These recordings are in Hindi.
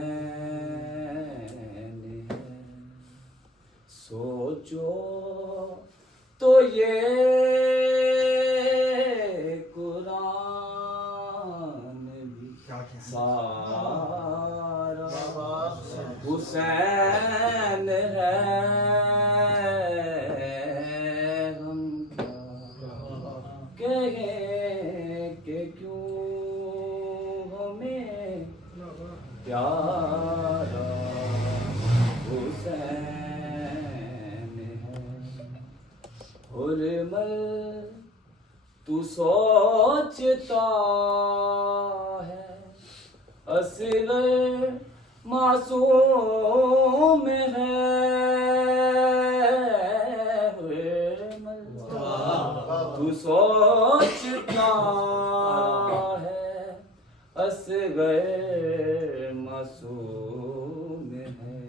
है। सोचो तो ये कुरान भी सारा हुसैन है। हम क्या कहें कि क्यों हमें प्यारा हुसैन है। हुर्मल तू सोचता है असगर मासूम है। हुर्मल तू सोचता है असगर मासूम है।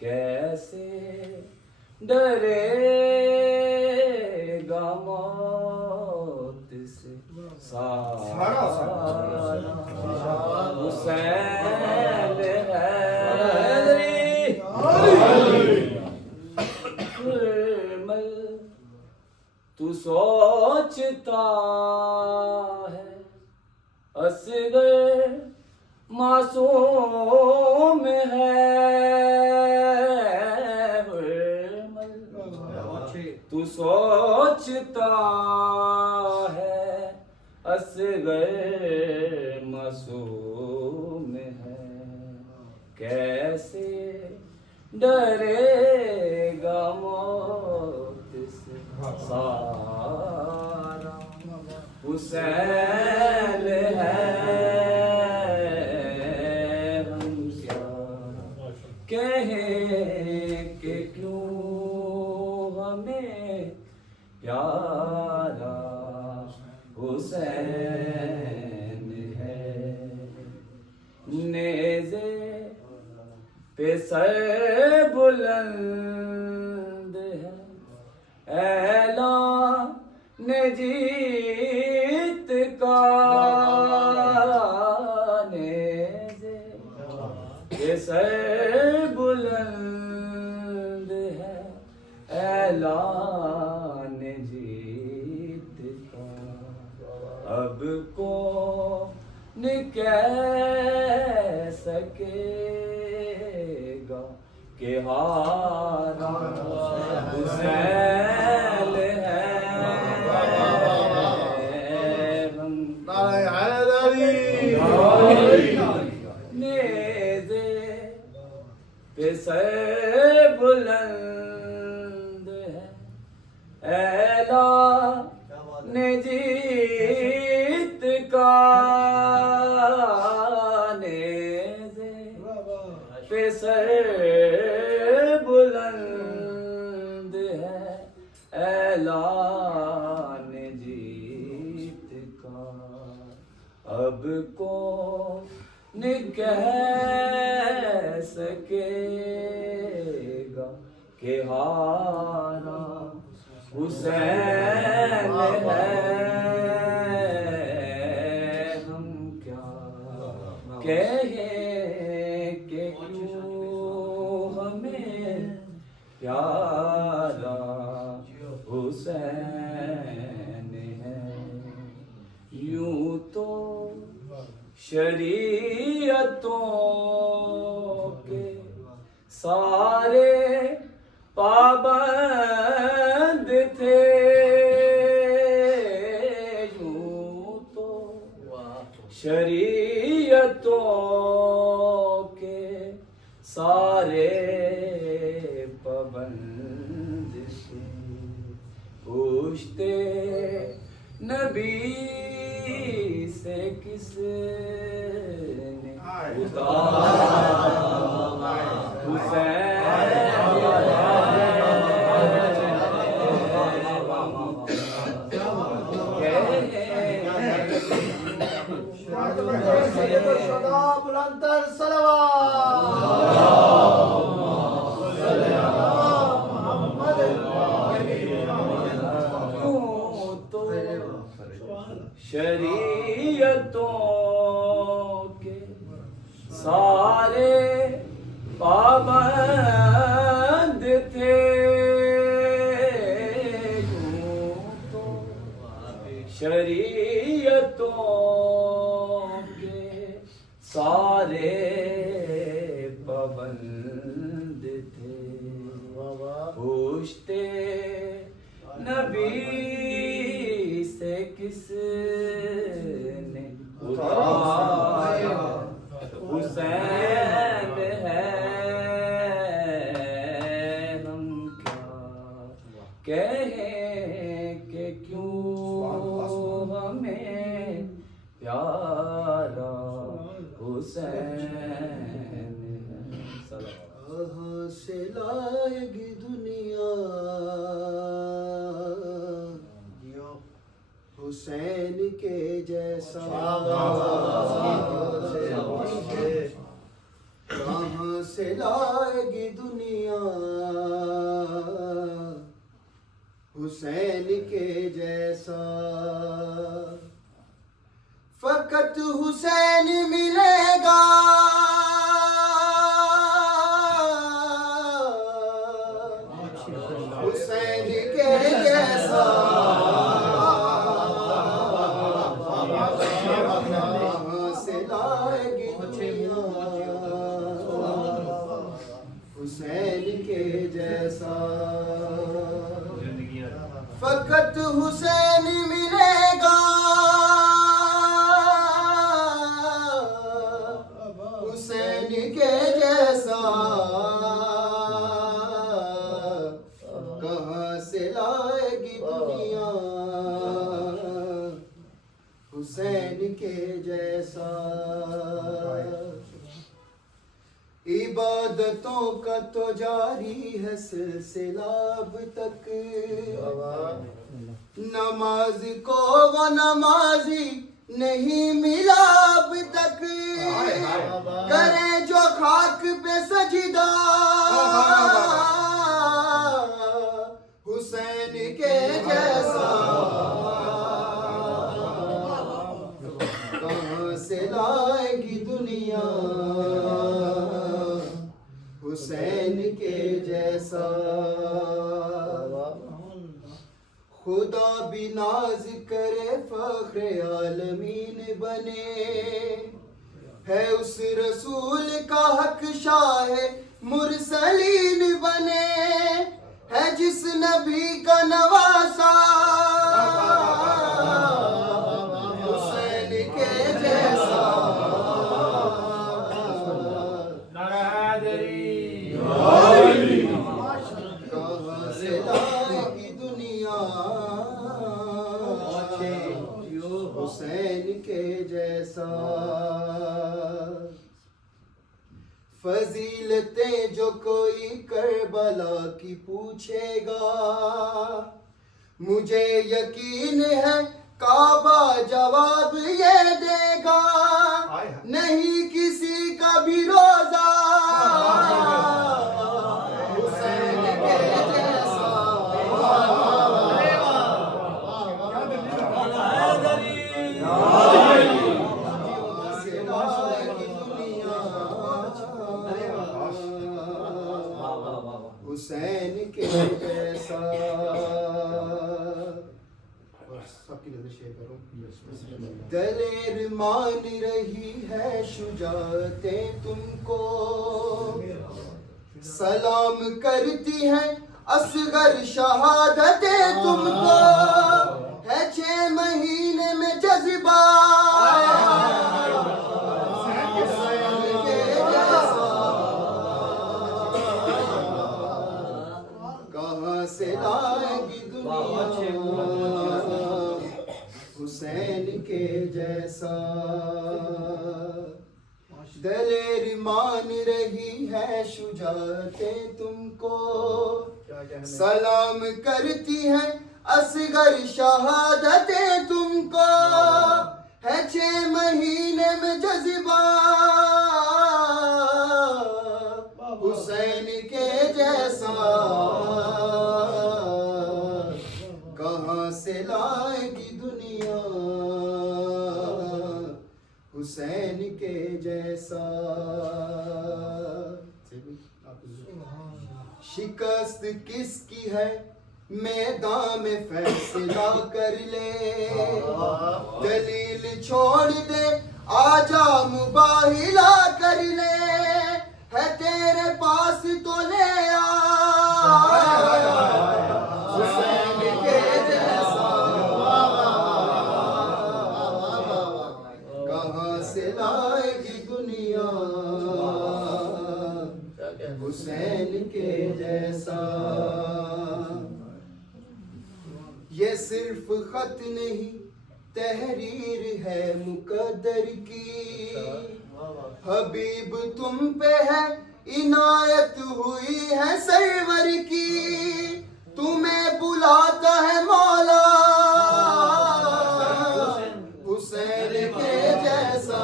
कैसे डरेगा मौत से सारा हुसैन है। हुर्मल तू सोचता है असगर मासूम है। तू सोचता है असगर मासूम है। कैसे डरेगा मौत से सारा हुसैन है। हम क्या कहें कि क्यों हमें प्यारा हुसैन है। नेज़े पे सर बुलंद है ऐलान जीत का। नेज़े पे सर बुलंद है ऐलान जीत का। अब कौन कह सकेगा कि हारा हुसैन है। नेज़े पे सर बुलंद है ऐलान जीत का। नेज़े पे सर बुलंद है ऐलान जीत का। अब कौन कह सकेगा कि हारा हुसैन है। हम क्या कहें कि क्यों हमें प्यारा हुसैन है। यूं तो शरीयतों के सारे पाबंद थे। यूं तो शरीयतों के सारे पाबंद थे। पूछते नबी से किसने उतारा शरीयतों के सारे पाबंद थे, यूं तो शरीयतों के सारे पाबंद थे। पूछते नबी से किसने उतारा, हुसैन है, हम क्या कहें कि क्यों हमें प्यारा हुसैन। कहाँ से लाएगी दुनिया हुसैन के जैसा, कहाँ से लाएगी दुनिया हुसैन के जैसा। फकत हुसैन मिलेगा हुसैन के जैसा, कहाँ से लाएगी दुनिया हुसैन के जैसा। फकत हुसैन मिलेगा हुसैन के जैसा, कहाँ से लाएगी दुनिया हुसैन के जैसा। इबादतों का तो जारी है सिलसिला अब तक, नमाज को वो नमाजी नहीं मिला अब तक। करे जो खाक पे सजदा हुसैन के जैसा, कहाँ से लाएगी दुनिया हुसैन के जैसा। खुदा भी नाज करे फख्रे आलमीन बने, है उस रसूल का हक शाह मुरसलीन बने, है जिस नबी का नवासा हुसैन के जैसा। कहाँ से लाएगी दुनिया हुसैन के जैसा। फजीलतें जो कोई करबला की पूछेगा, मुझे यकीन है काबा जवाब ये देगा। नहीं किसी का भी रोजा हुसैन के जैसा, हुसैन के जैसा। दलेर मान रही है शुजातें तुमको, सलाम करती है असगर शहादतें तुमको। है 6 महीने में जज्बा हुसैन के जैसा, कहाँ से लाएगी दुनिया हुसैन के जैसा। दलेर मान रही है शुजातें तुमको, सलाम करती है असगर शहादतें तुमको। है 6 महीने में जज्बा हुसैन के जैसा, कहाँ से लाएगी दुनिया हुसैन के जैसा। शिकस्त किसकी है मैदान में फैसला कर ले, दलील छोड़ दे आजा मुबाहिला कर ले, है तेरे पास तो ले आ हुसैन के जैसा, कहाँ से लाएगी दुनिया हुसैन के जैसा। ये सिर्फ खत नहीं तहरीर है मुकद्दर की, हबीब तुम पे है इनायत हुई है सरवर की, तुम्हें बुलाता है मौला हुसैन के जैसा,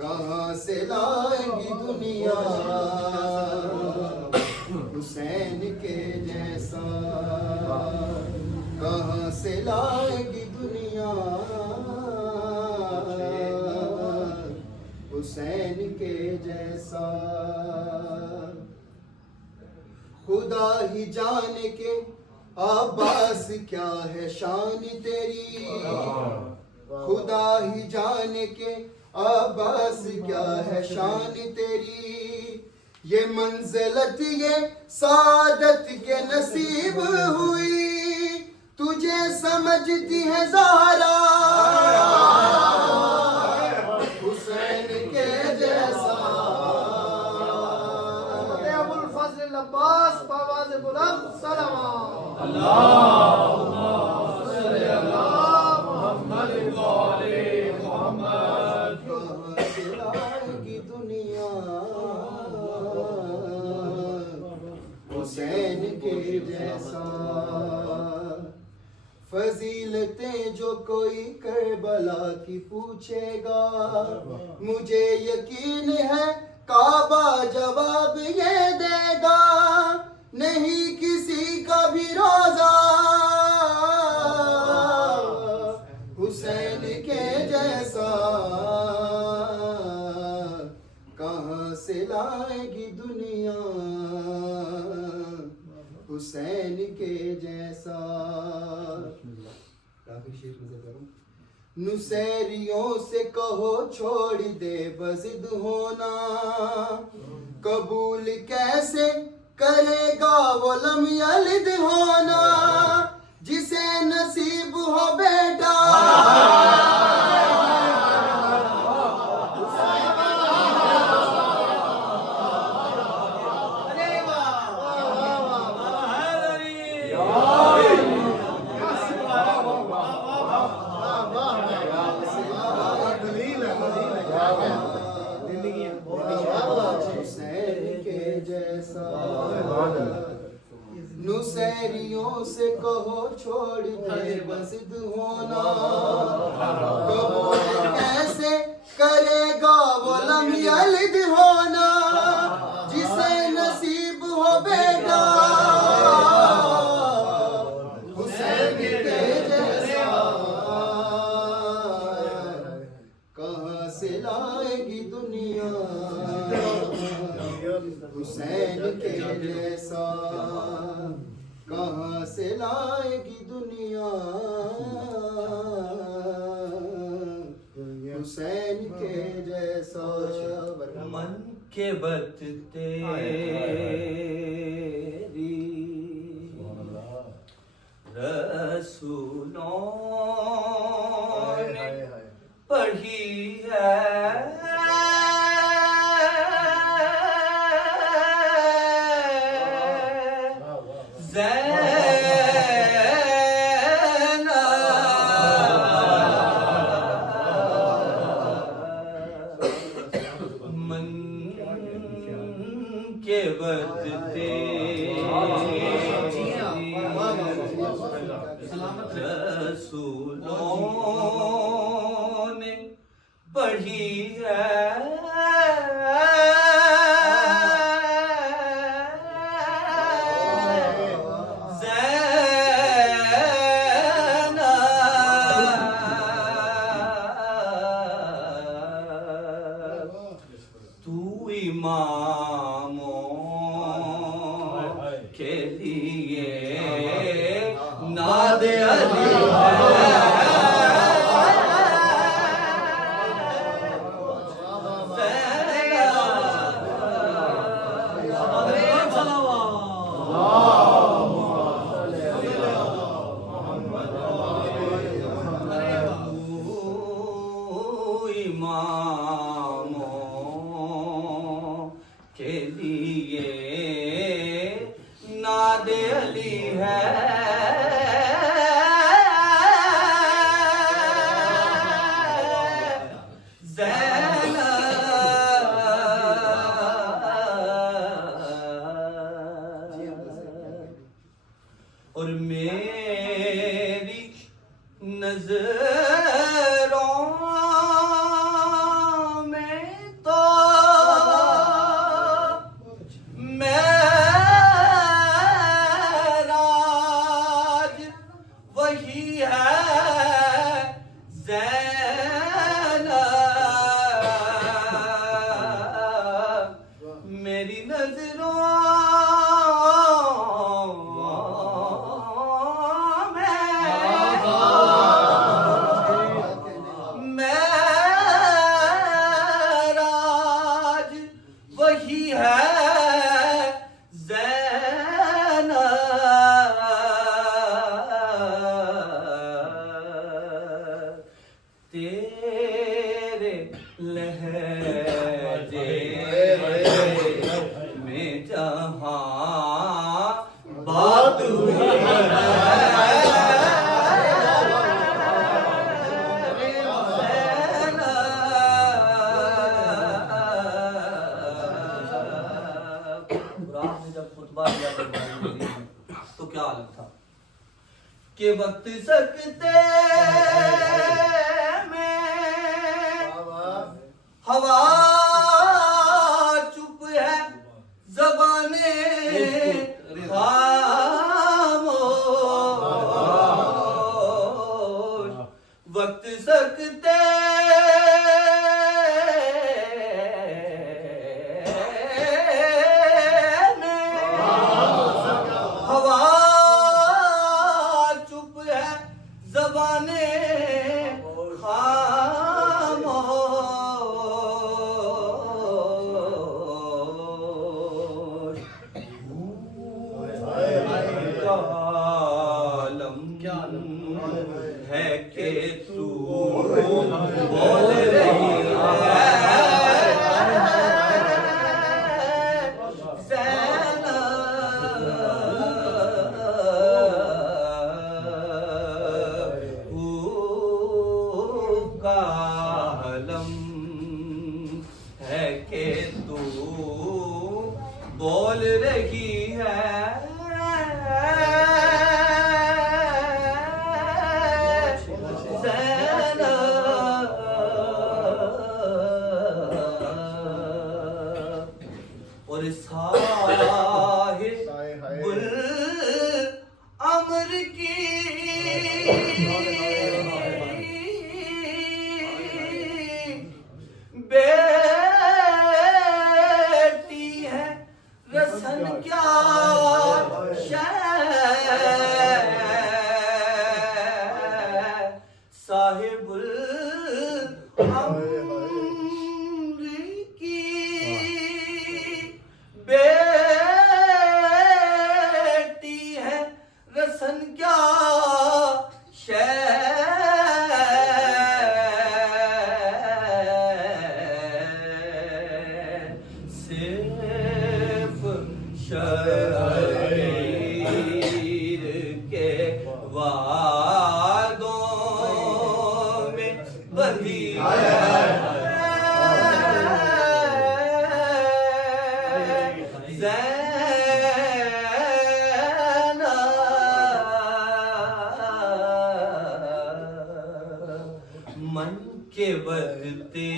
कहाँ से लाएगी दुनिया हुसैन के जैसा, कहाँ से लाएगी दुनिया हुसैन के जैसा। खुदा ही जाने के अब्बास क्या है शान तेरी, खुदा ही जाने के अब्बास क्या है शान तेरी, ये मंजिलत ये सादत के नसीब हुई, तुझे समझती है ज़हरा हुसैन के जैसा। अबुल फजल अब्बास आवाज़ बुलंद सलावत अल्लाहुम्मा सल्ली अला मुहम्मद व आले मुहम्मद। कहाँ से लाएगी दुनिया हुसैन के जैसा। फजीलतें जो कोई करबला की पूछेगा, मुझे यकीन है काबा जवाब ये देगा, नहीं किसी का भी रोजा हुसैन के जैसा, कहाँ से लाएगी दुनिया हुसैन के जैसा। नुसैरियों से कहो छोड़ दे बज़िद होना, कबूल कैसे करेगा वो लम यलिद होना, जिसे नसीब हो बेटा हुसैन के जैसा। नुसैरियों से कहो छोड़ दे बज़िद होना, कबूल कैसे करेगा वो लम यलिद होना, जिसे नसीब हो बेटा हुसैन के जैसा, कहाँ से लाएगी दुनिया हुसैन के जैसा, कहाँ से लाएगी दुनिया हुसैन के जैसा। मन के बत तेरी रसूलों ने पढ़ी है, के बदते रसूलों ने पढ़ी है इमामों के लिए नाद अली इमामों के लिए नाद अली है और मेरी नजरों में तो मेराज वही है ज़ैनब मेरी नजरों मेराज वही है ज़ैनब तेरे लहजे में जहाँ बात हुई तो क्या हालत था कि वक्त सकते में हवा चुप है ज़बाने खामोश वक्त सकते ज़बाने खामोश आलम है कि तू बोल रही है कि तू बोल रही है ज़ैनब और साहिबुल अमर की बेटी है रसन क्या साहिबुल अमर की बेटी है रसन क्या सिर्फ शरीर के वादों में बंधी मन के बदते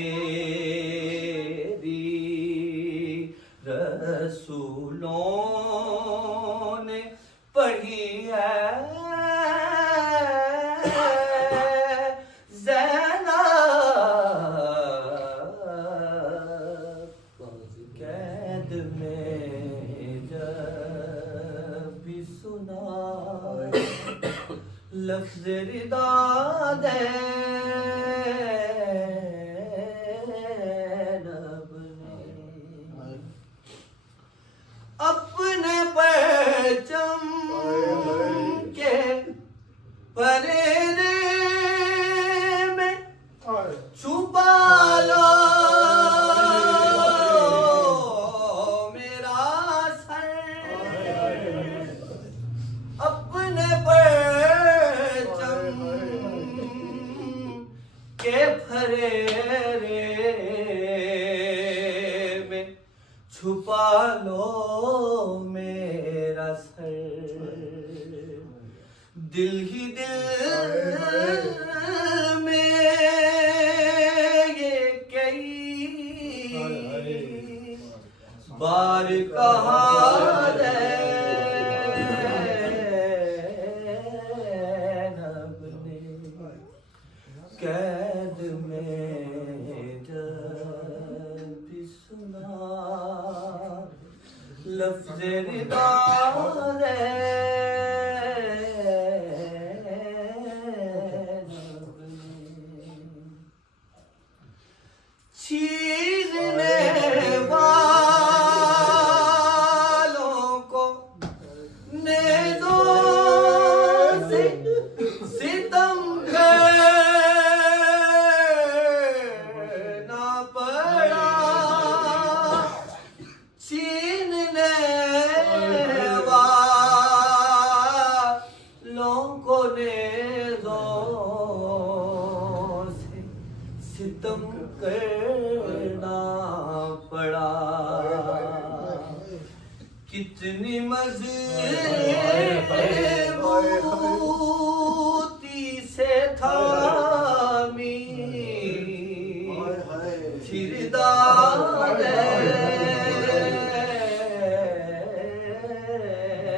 रसूलों ने पढ़ी है ज़ैनब कैसी लफ्ज़ रिदा ज़ैनब ने अपने परचम के परेरे में छुपा लो मेरा सर, अपने परचम के परेरे में छुपा लो मेरा सर, दिल ही दिल में ये कई बार कहा ज़ैनब ने, कैद में जब भी सुना लफ्ज़ रिदा छीनने वालों को नेज़ों से सितम करना पड़ा, छीनने वालों को नेज़ों से सितम करना पड़ा, कितनी मजबूती से थामी फिर दाद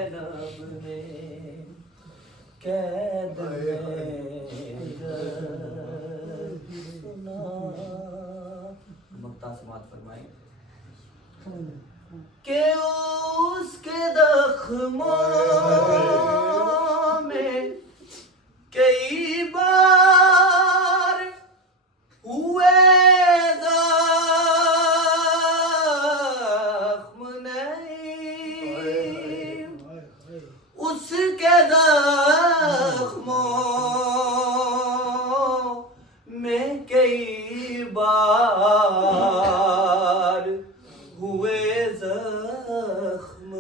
ज़ैनब ने, कैद में जब सुना। मक्ता समात फरमाए कि उसके जख्मों में कई बार हुए जख्म नहीं, उसके जख्मों में कई बार हुए जख्म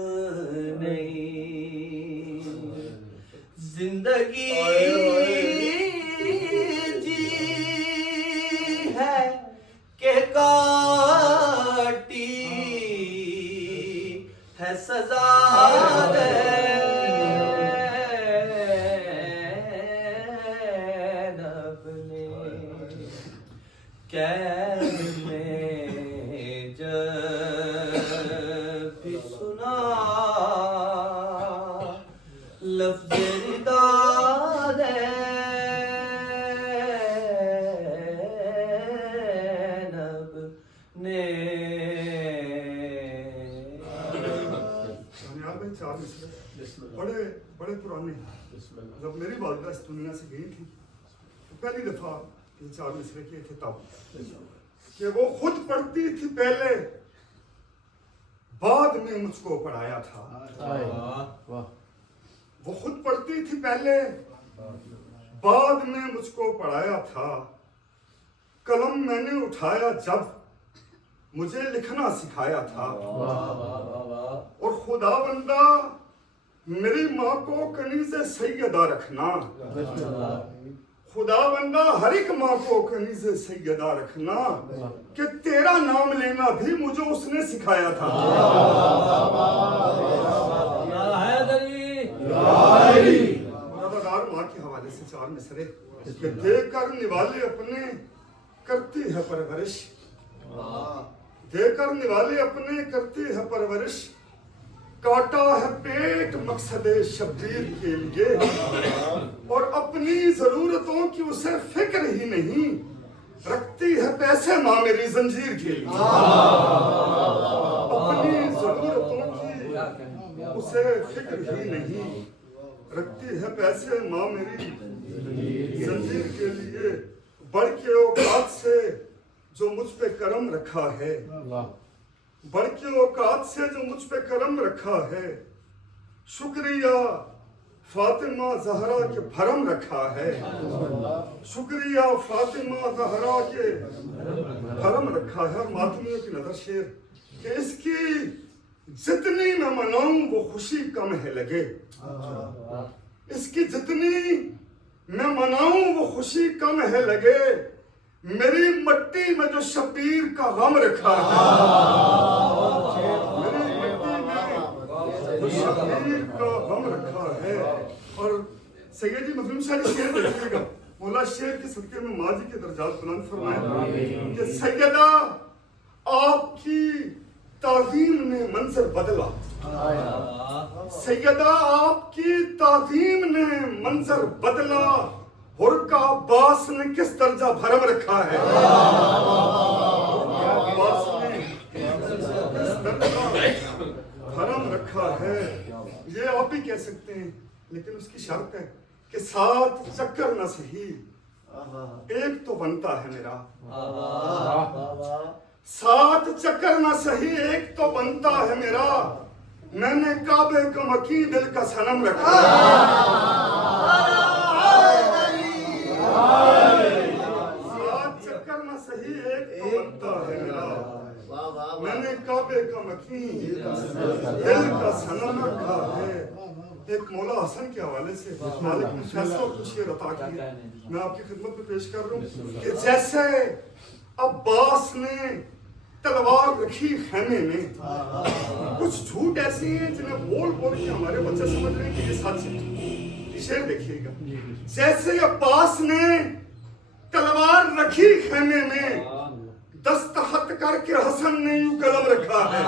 नहीं, जिंदगी जी है के काटी है सजा ज़ैनब ने, कैद में जब भी सुना लफ्ज़ रिदा ज़ैनब ने। बड़े बड़े पुराने, जब मेरी वालिदा इस दुनिया से गई थी तो पहली दफा ये 4 मिसरे किए थे तब कि वो खुद पढ़ती थी पहले, बाद में मुझको पढ़ाया था। वो खुद पढ़ती थी पहले, बाद में मुझको पढ़ाया था, कलम मैंने उठाया जब मुझे लिखना सिखाया था। और खुदा बंदा मेरी माँ को कनीज़े सैयदा रखना, खुदा बंदा हर एक माँ को कनीज़े सैयदा रखना, कि तेरा नाम लेना भी मुझे उसने सिखाया था। मददगार माँ के हवाले से 4 मिसरे कि देकर निवाले अपने करती है परवरिश, देकर निवाले अपने करती है परवरिश, काटा है पेट मकसदे शब्बीर के लिए, और अपनी जरूरतों की उसे फिक्र ही नहीं, रखती है पैसे माँ मेरी जंजीर के लिए। अपनी जरूरतों की उसे फिक्र ही नहीं, रखती है पैसे माँ मेरी जंजीर के लिए, बढ़ के औकात से जो मुझ पे करम रखा है, बढ़ के औकात से जो मुझ पे करम रखा है। शुक्रिया फातिमा जहरा के भरम रखा है, शुक्रिया फातिमा जहरा के भरम रखा है। और मातमियों की नजर शेर कि इसकी जितनी मैं मनाऊं वो खुशी कम है लगे, इसकी जितनी मैं मनाऊं वो खुशी कम है लगे। मेरी मट्टी में जो शबीर का गम रखा है, मेरी मट्टी में जो शबीर का गम रखा है। और सैयदी मजलूम शाह शेर देखिएगा, मौला शेर के सदके में माँ जी के दर्जात बुलंद फरमाए कि सैयदा आपकी ताज़ीम ने मंजर बदला, सैयदा आपकी ताज़ीम ने मंजर बदला। हुर का अब्बास ने किस दर्जा भरम रखा है, अब्बास ने किस दर्जा भरम रखा है। ये आप ही कह सकते हैं, लेकिन उसकी शर्त है कि 7 चक्कर न सही एक तो बनता है मेरा, 7 चक्कर न सही एक तो बनता है मेरा। मैंने काबे का मकी दिल का सनम रखा, 7 चक्कर न सही एक तो बनता है मेरा। मैंने काबे का मकी दिल का सनम रखा है। एक मौला हसन के हवाले से मालिक ने फैसला कुछ शेर अता किए, मैं आपकी खिदमत में पेश कर रहा हूँ कि जैसे अब्बास ने तलवार रखी खेमे में, कुछ झूठ ऐसे हैं जिन्हें बोल बोल के हमारे बच्चे समझ रहे हैं कि ये सच है। शेर देखिएगा, जैसे अब्बास ने तलवार रखी खेमे में, दस्तखत करके हसन ने यूं कलम रखा है।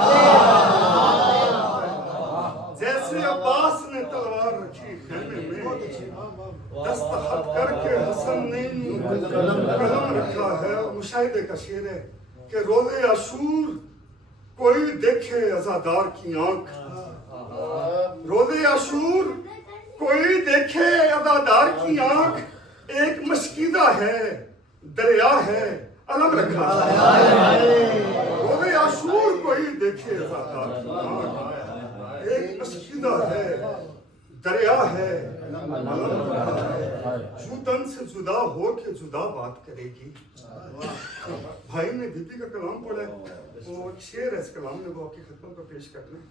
जैसे अब्बास ने तलवार रखी खेमे में, दस्तखत करके हसन ने यूं कलम रखा है। मुशाहिदे का शेर है कि रोज़े अशूर कोई देखे अज़ादार की आंख, रोज़े अशूर कोई देखे अज़ादार की आंख। एक मशकीदा है दरिया है अलम रखा है। रोज़े अशूर कोई देखे अज़ादार की आंख, एक मशकीदा है दरिया है अलम रखा है। जुदन से जुदा हो के जुदा बात करेगी। भाई ने बीबी का कलाम पढ़ा है, वो शेर है इस कलाम में, वो आपकी खिदमत पर पेश करना है।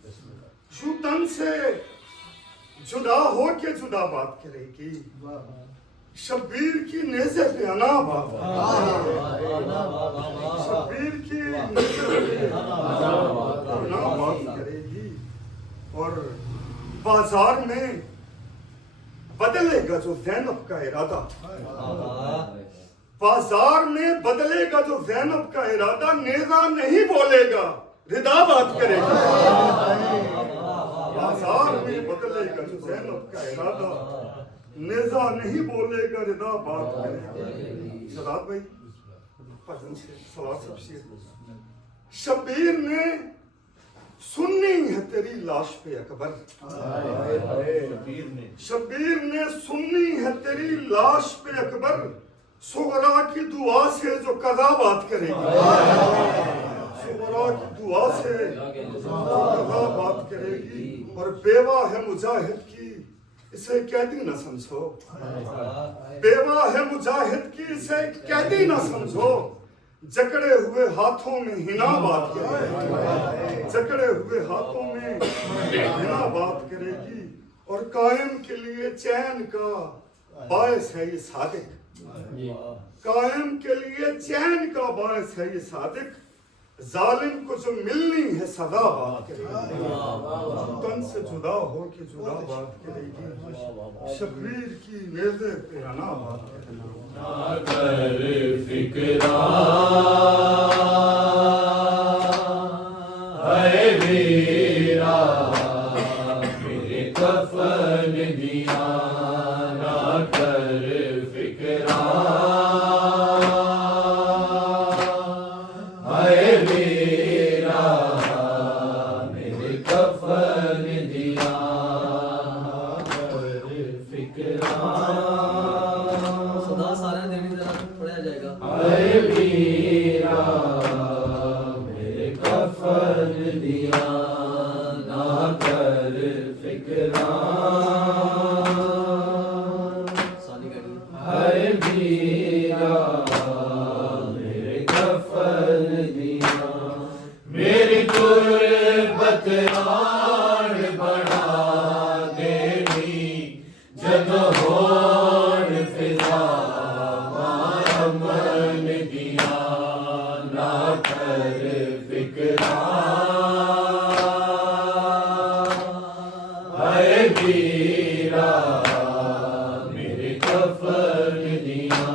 जुदन से जुदा हो के जुदा बात करेगी, शब्बीर की नेज़े पे अना बात, शब्बीर की नेज़े पे अना बात करेगी। और बाजार में बदलेगा जो ज़ैनब का इरादा, बाजार में बदलेगा जो ज़ैनब का इरादा। नेज़ा नहीं बोलेगा रिदा बात करेगा, बाजार में बदलेगा जो ज़ैनब का इरादा। नेज़ा नहीं बोलेगा रिदा बात करेगा। सदात भाई भजन से सवाल सब शेर। शब्बीर ने सुन्नी है तेरी लाश पे अकबर, शब्बीर ने सुन्नी है तेरी लाश पे अकबर। सुगरा की दुआ से जो कज़ा बात करेगी, सुगरा की दुआ से जो कज़ा बात करेगी। और बेवा है मुजाहिद की इसे कैदी न समझो, बेवा है मुजाहिद की इसे कैदी न समझो। जकड़े हुए हाथों में हिना बात करेगी, जकड़े हुए हाथों में हिना बात करेगी। और कायम के लिए चैन का बायस है ये सादिक, कायम के लिए चैन का बायस है ये सादिक। जालिम को जो मिलनी है सदा बात करेगी, तन से जुदा हो के जुदा बात करेगी। शब्बीर की नेज़े पे अना बात करेगी। ना कर फिक्रा है मेरा मेरे कफन दिया, ना कर फिक्रा है मेरा मेरे कफन दिया। फिकरा हाय वीरा मेरे कफन दिया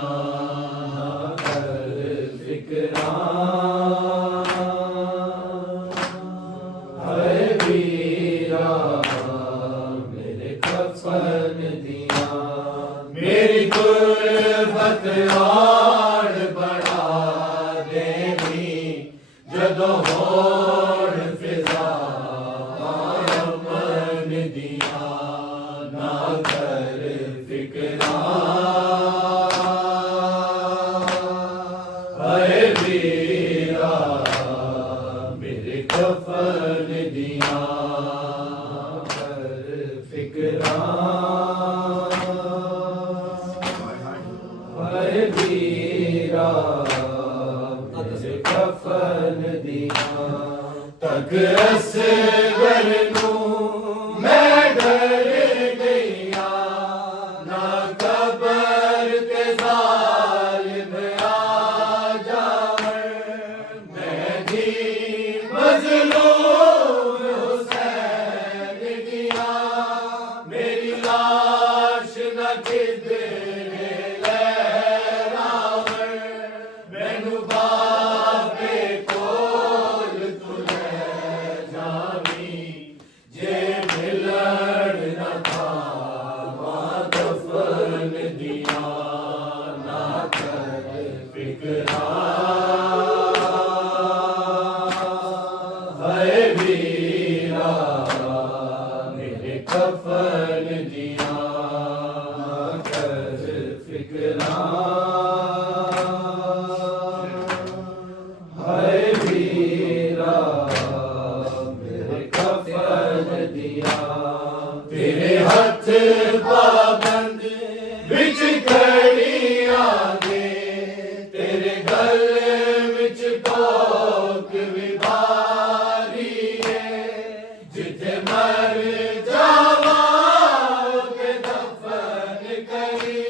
कर फिकरा हाय वीरा मेरे कफन दिया मेरी गुरबत आड़ बढ़ा देनी जदों होड़ फिजा मन दिया ना कर फिकरा हाय वीरा मेरे कफन दिया कर फिकरा हाय वीरा मेरे कफन दिया तक असगर नू मैं डर गया ना कबर ते जालिम आ जावन मैं जी मजलूम हुसैन दिया मेरी लाश न किधरे लहरावन मैनू बाबे कोल तू ले जावी जे मिलन न था मां दफन दिया ना कर फिकरा हाय वीरा मेरे कफन दिया कर फिकरा हाय वीरा मेरे कफन दिया तेरे हथ पाबंद विच कड़िया दे तेरे गले विच कोक विभारी है जिथे मर जावा ते दफन करी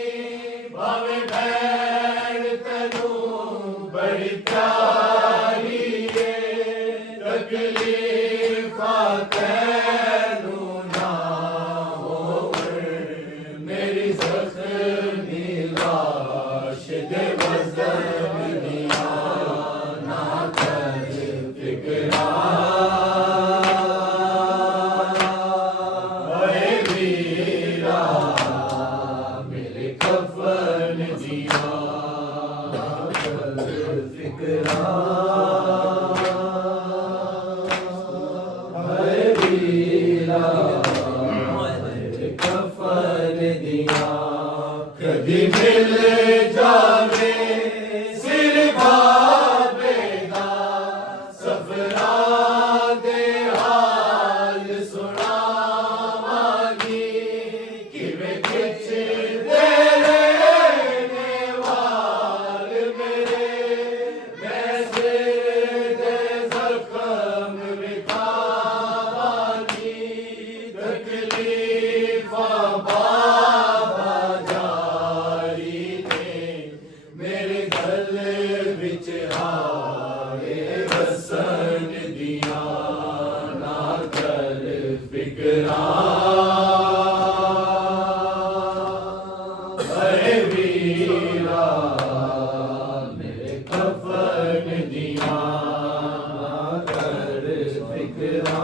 भावे भैन तनू बड़ी प्यारी है तकलीफा तैनू ना होवे मेरी जख्मी लाश दे वज़न दिया ना कर फिकरा हाय वीरा मेरे कफन दिया ना कर फिकरा हाय वीरा मेरे कफन दिया कभी मिल जावे सिर बाबेदा सफरा दे हाल सुनावांगी किवें खिच तेरे नेवाल मेरे मैं सिर दे जख्म विखावांगी तकलीफा बाबा जारी ने मेरे गले विच आए वसन दिया ना कर फिकरा हाय वीरा मेरे कफन दिया ना कर फिकरा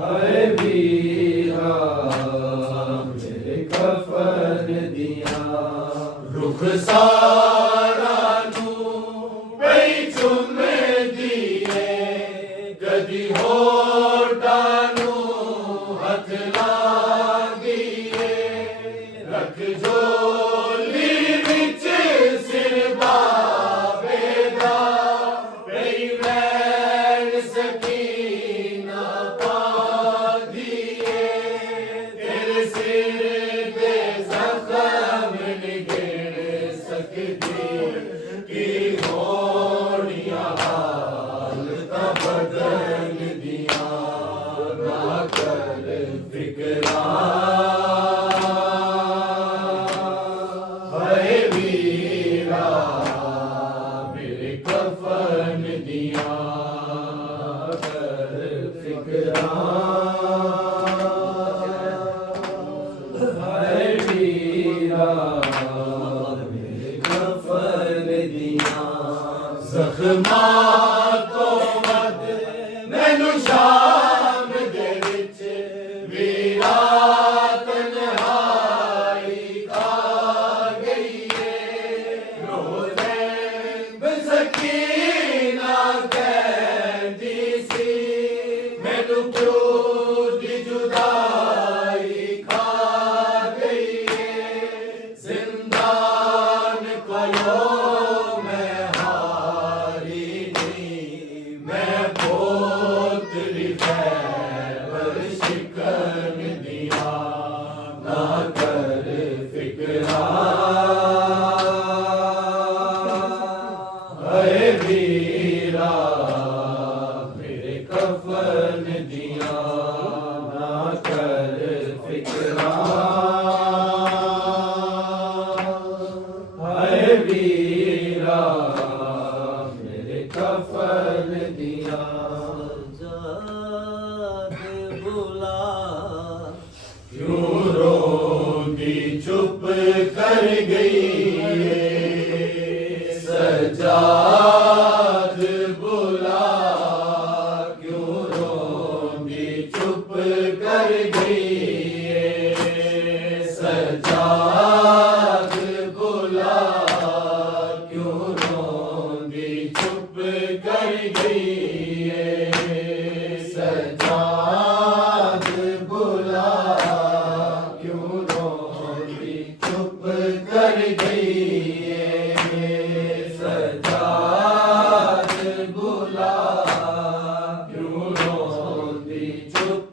हाय वीरा मेरे कफन दिया रुख सारा नू पई चुम दिए कदी होठा नू हथ लागिए रख झोली विच सिर बाबे दा पई दिया जख्मां तो वध मैनू शाम दे विच वीरा तन्हाई खा गई है रोज़े बसकीना कहती सी मैनू प्यो दी जुदाई खा गई है जिंदान कोलो मैं हारी नहीं मैं पोतली खैबर शिकन दिया ना कर फिक्रा अरे वीरा मेरे कफन दिया ना कर फिक्रा हाय वीरा मेरे कफन दिया जाद बुला क्यों रोंदी चुप कर गई सजाद बुला क्यों रोंदी चुप कर गई सजाद बुला क्यों रोंदी चुप कर गई सजाद बुला क्यों रोंदी चुप कर गई सजाद बुला क्यों रोंदी चुप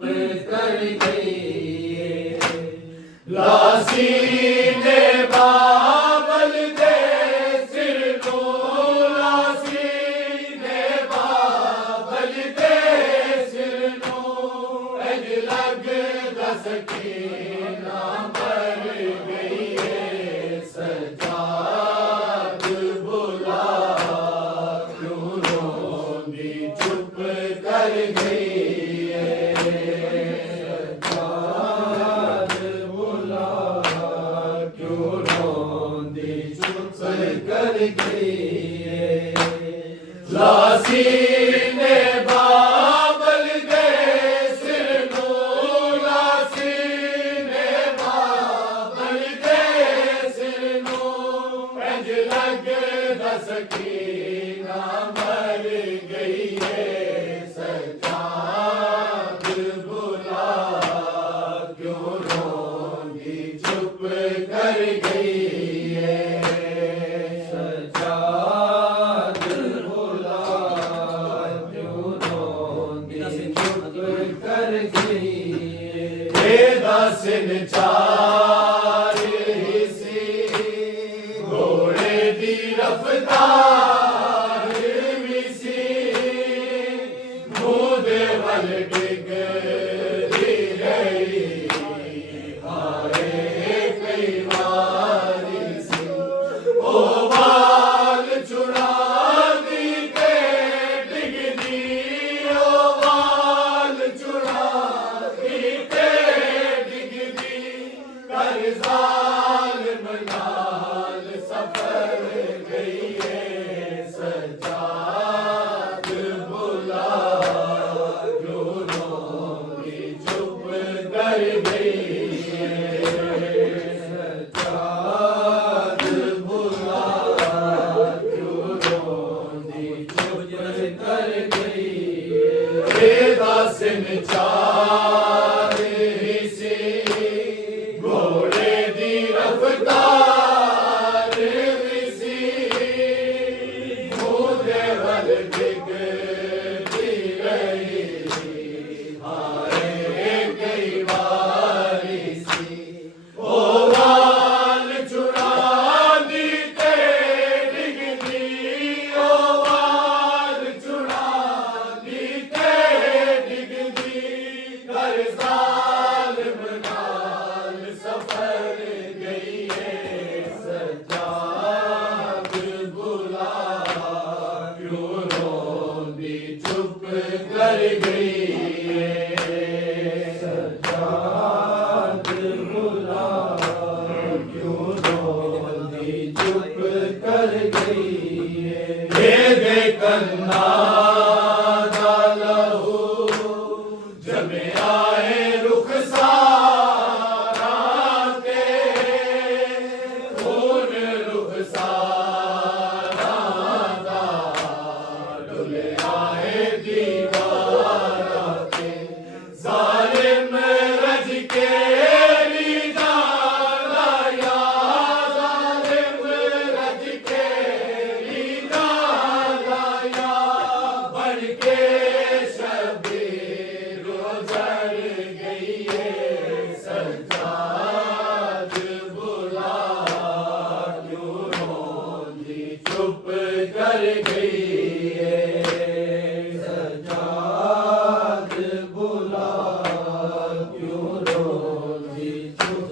कर गई लासी ने बाबल दे सिर को लासी ने बाबल दे सिर को अज लग दसकीना मर गई है सजाद बुला क्यों रोंदी चुप कर गई है सजाद बुला क्यों रोंदी चुप कर गई है लासी ने बाबल दे सिर को लासी ने बाबल दे सिर को अज लग दसकीना मर गई है सजाद बुला क्यों रोंदी चुप कर गई है सजाद बुला क्यों रोंदी चुप कर गई बेदसिन चार हिसी घोड़े दी रफ्तार विसी मुँह दे वल डिग दी रही हाय कई वारी सी ओ वाल चुरा दी ते डिग दी ओ वाल चुरा दी ते डिग दी कर जालिम नाल सफर गई है सजाद बुला क्यों रोंदी चुप कर गई है सजाद बुला क्यों रोंदी चुप कर गई बेदासिन चार हिस्से घोड़े दी रफ्तार विसी मुँह दे वल डिग दी रही हाय कई वारी सी ओ वाल चुरा दी ते डिग दी ओ वाल चुरा दी ते डिग दी कर जालिम नाल सफर गई है सजाद बुला क्यों रोंदी चुप कर गई है सजाद बुला क्यों रोंदी चुप कर गई कन्ना दा लहू जमे आए रुखसारा के खून रुखसारा दा डुले आए दीवारा के जालिम रज के चुप कर गई है सजाद बुला क्यों रोती चुप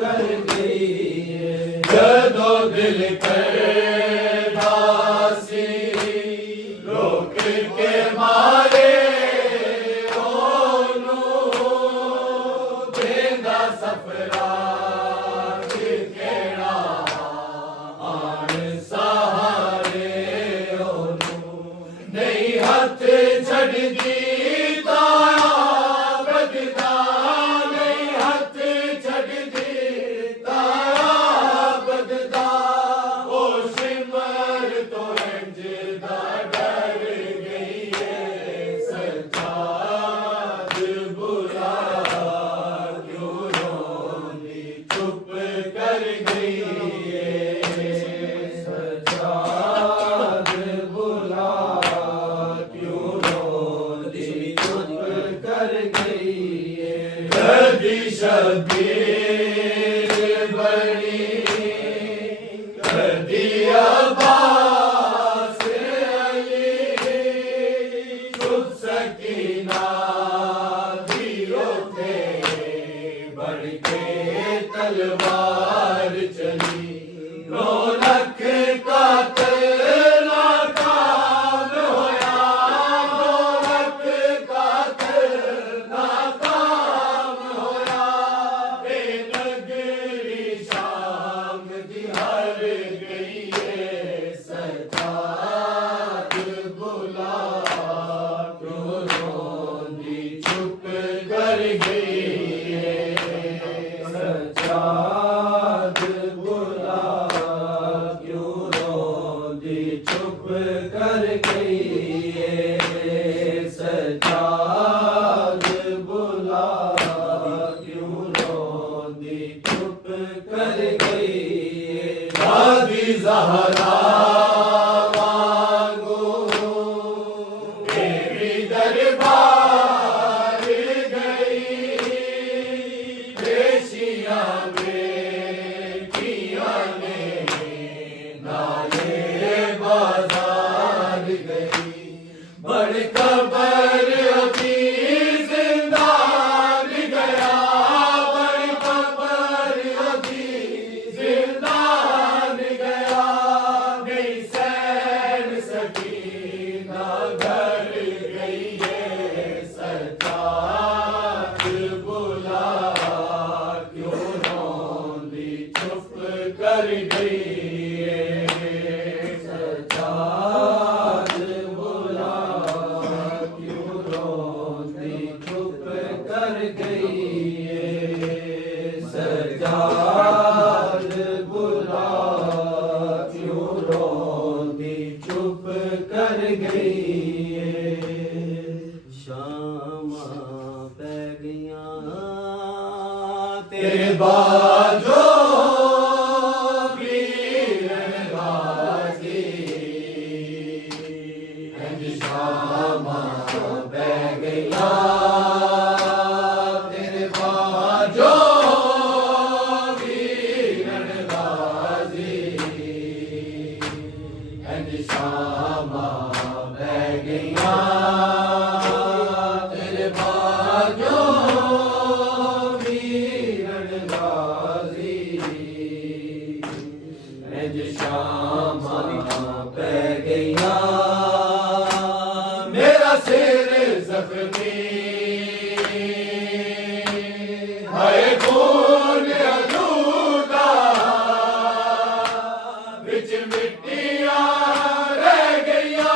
कर गई है जदों दिल कर दासी रोक के मारे ओनू देंदा सफरा छड़ दी ताया बगदा नहीं हथ छड़ दी ताया बगदा ओ सिमर तो इंजदा डर गई है सजाद बुला क्यों रोनी चुप कर गई है सजाद बुला शबीर बनी कदी अब्बास अली खुद सकीना दियो थे बढ़ के तलवार चली रौनक का चुप कर गई सजाद बुला क्यों रोंदी चुप कर गई दादी ज़हरा वांगू मेरी दरबार गई पेशियां में किया ने नाले बाजार गई बड़ कबर अभी जिंदान गया बड़ कबर अभी जिंदान गया गई सैन सकीना घर गई है सजाद बुला क्यों रोंदी चुप कर गई सजाद बुला क्यों रोंदी चुप कर गई शामा पै गया तेरे बाजो वीरन गाजी शामा पै गया तेरे बाजो शामा बह गया तेरे बाजो वीरन गाजी शामा बह गया मेरा सिर जख्मी है खून आलूदा बिच मिट्टियां रह गया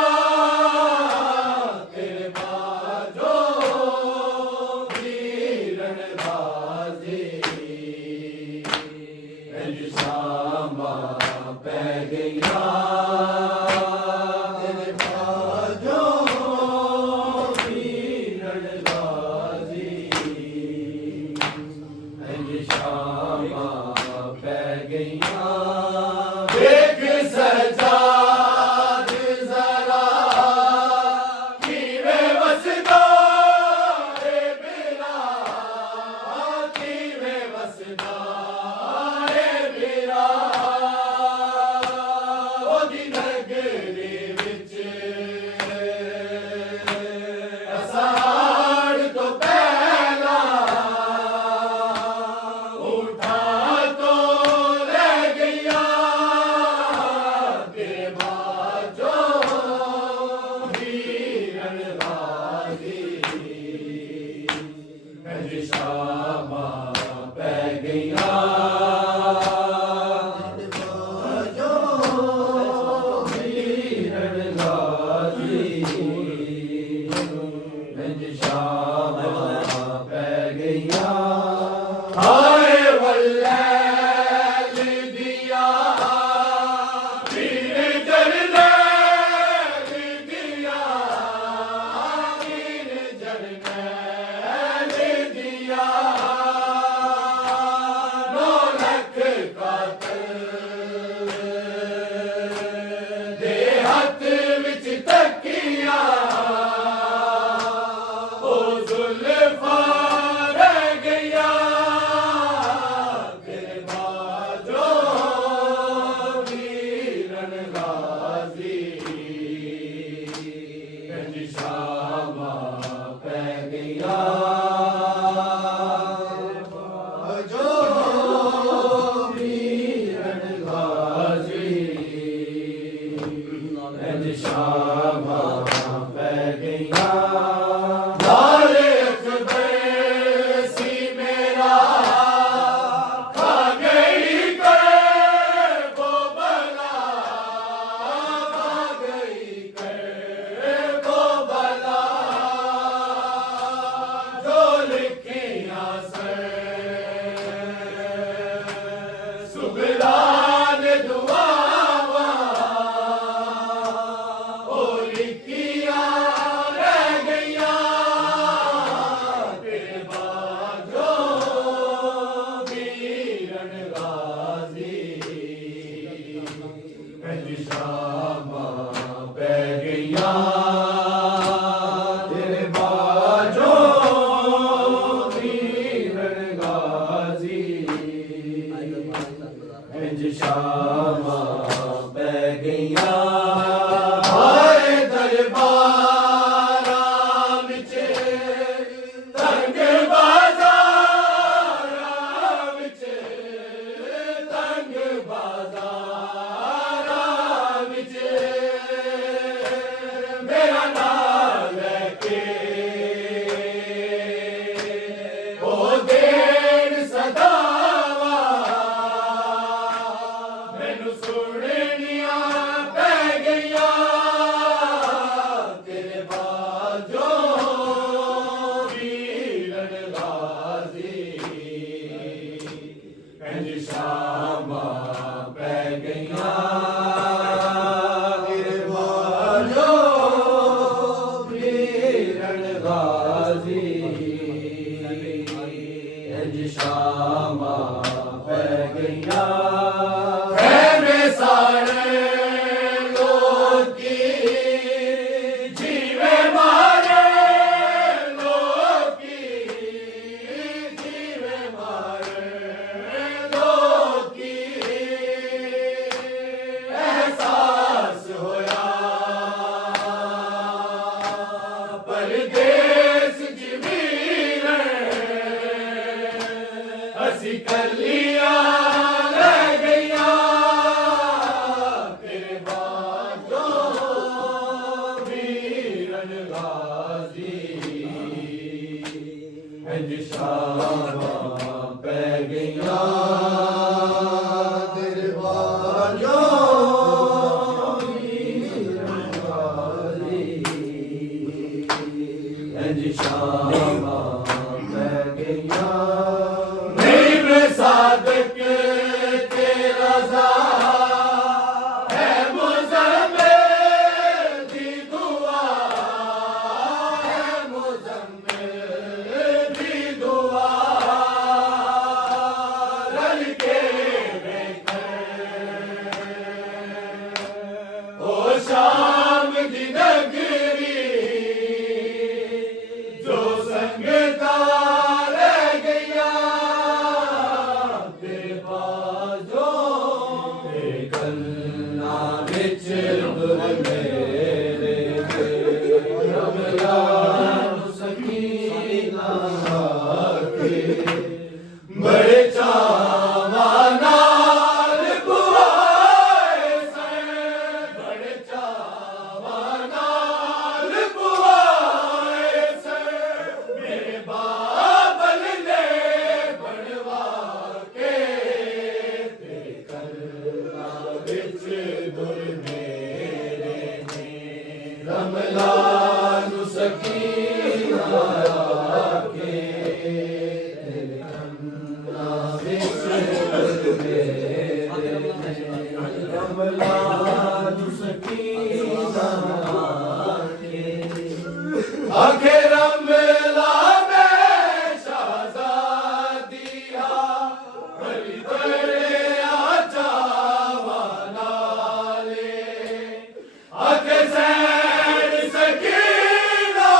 इंज शामा पै गईया नारे अकबर सी मेरा खा गई कर वो बला खा गई कर वो बला जो लिखियां सर सुगरान दुआवा ओ लिखियां रह गईया तेरे बाजो वीरन गाजी इंज शामा पै गईया तेरे बाजो वीरन गाजी इंज शामा पै गईया हाय दरबारा विच तंग बाजारा विच तंग बाजारा विच मेरा नाम लेके ओ देन सदावा मैनू सुननिया पै गईया तेरे बाजो वीरन गाजी इंज शामा पै गईया तेरे बाजो वीरन गाजी इंज शामा पै गईया में सारे लोकी जीवे मारे लोकी जीवे मारे लोकी एहसास होया परदेस जमीन असी कर लिया रह गईया तेरे बाजो वीरन गाजी इंज शामा पै गईया तेरे बाजो वीरन गाजी इंज शामा पै गईया नहीं सादक तेरा ज़ा है मुज़म्मिल दी दुआ है मुज़म्मिल दी दुआ रल के ओ शाम दी नगरी जो संगता रह गईया तेरे बाजो ते गल्ला विच दुर मेरे रमला सकीना के बड़े चावा नाल बुआए से बड़े चावा नाल बुआए से मेरे बाबल ने बनवा के ते करना विच दुर मेरे ने रमला नु सकीना के ते करना विच दुर मेरे ने रमला नु सकीना के आखे रमला में शहजादिया बड़ी बड़े आचावा नाले आखे सैन सकीना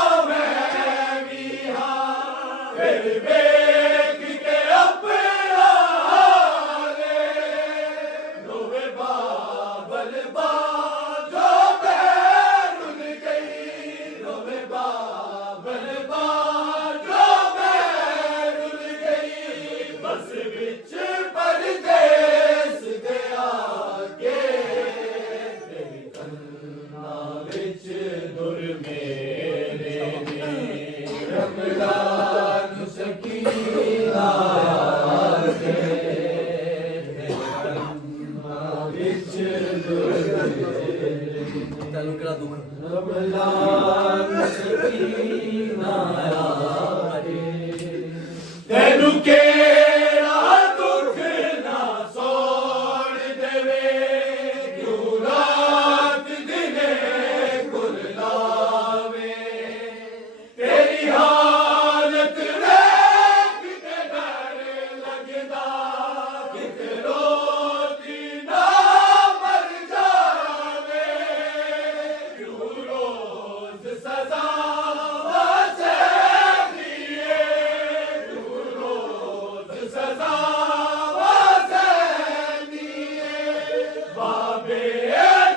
इकड़ा दुख रमलान सकीना आके तेनू केड़ा दुख ना सोड़ देवे क्यों रात दिने कुल लावे तेरी हालत वेख के डर लगदा किते रोती ना मर जावे क्यों रोज सजा से दिए क्यों रोज सजा से दिए बाबे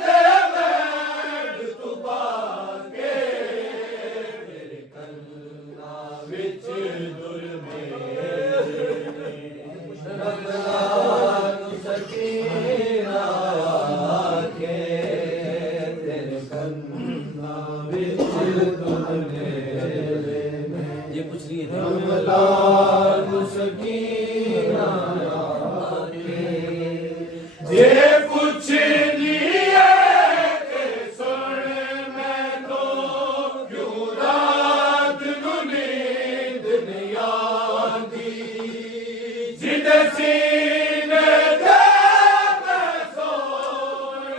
दे मैड तू पाके तेरे कन्ना विच दुर मेरे रमलान सकीना आके तेरे कन्ना विच दुर मेरे ये पूछ रही है रमलान सकीना आके जे पुछ लिए के सुन मैं तो क्यों रात नू नींद नहीं आंदी जिदे सीने ते मैं सोई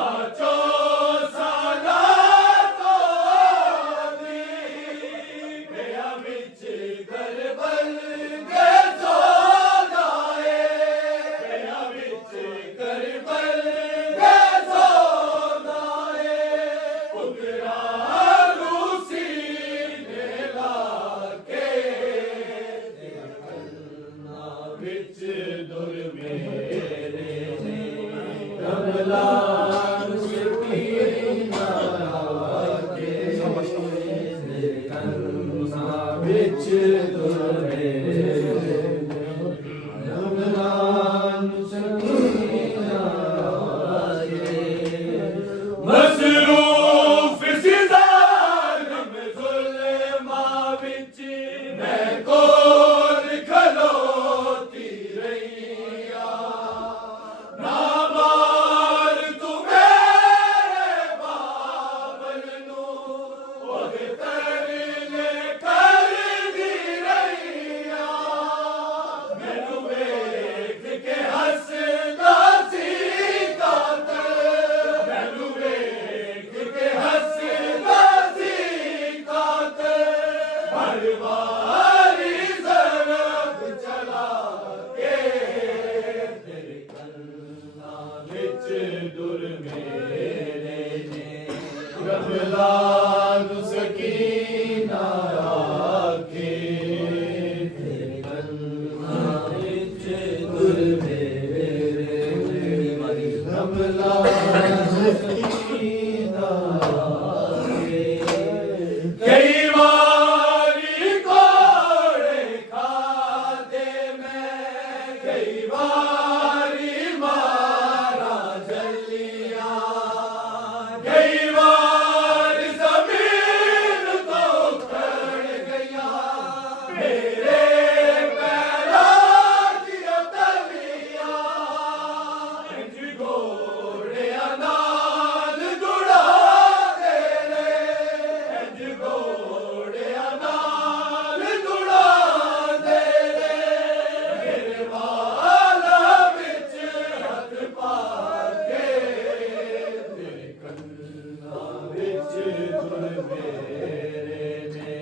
आचो साला तो दी गया विच करबल के सोनाए गया विच करबल के सोनाए पुत्रा रूसी ने लाके विच दुर मेरे रमलान सकीना आके तेरे कन्ना विच दुर मेरे रमलान सकीना आके मसरूफ सिदारम जुल्मा विच मैं कोल खलोती रहिया ना मार तू मेरे बाबल नू ओदे तरले करदी रहिया मैनू वेख के हसदा सी कातर मैनू वेख के हसदा सी कातर हर वारी ज़रब चला के तेरे कन्ना विच दुर मेरे ने रमलान सकीना आके तेरे कन्ना विच दुर मेरे रमलान सकीना आके कई वारी कोड़े खादे मैं कई वारी मारा जलिया कई वार जमीन तो उखड़ गया मेरे पैरों दिया तलिया इंज घोड़े नाल जुड़ा दे रे इंज घोड़े नाल जुड़ा दे रे मेरे वाला विच हथ पा के तेरे कन्ना विच दुर मेरे ने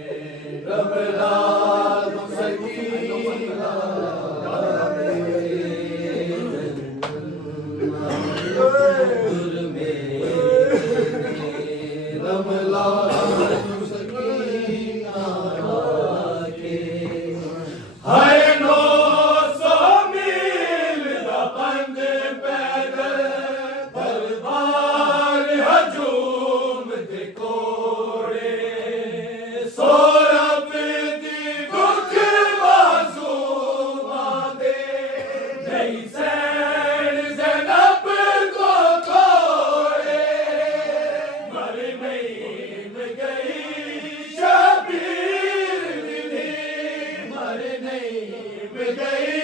रमलान सकीना दुर मेरे रमलान सकीना आके हाय 900 मील दा बंद पैदल दरबार हजूम दे कोड़े सोरब दी दुख मासूमा दे नहीं सैन ज़ैनब को तोड़े मर नहीं गई शबीर दी मर नहीं गई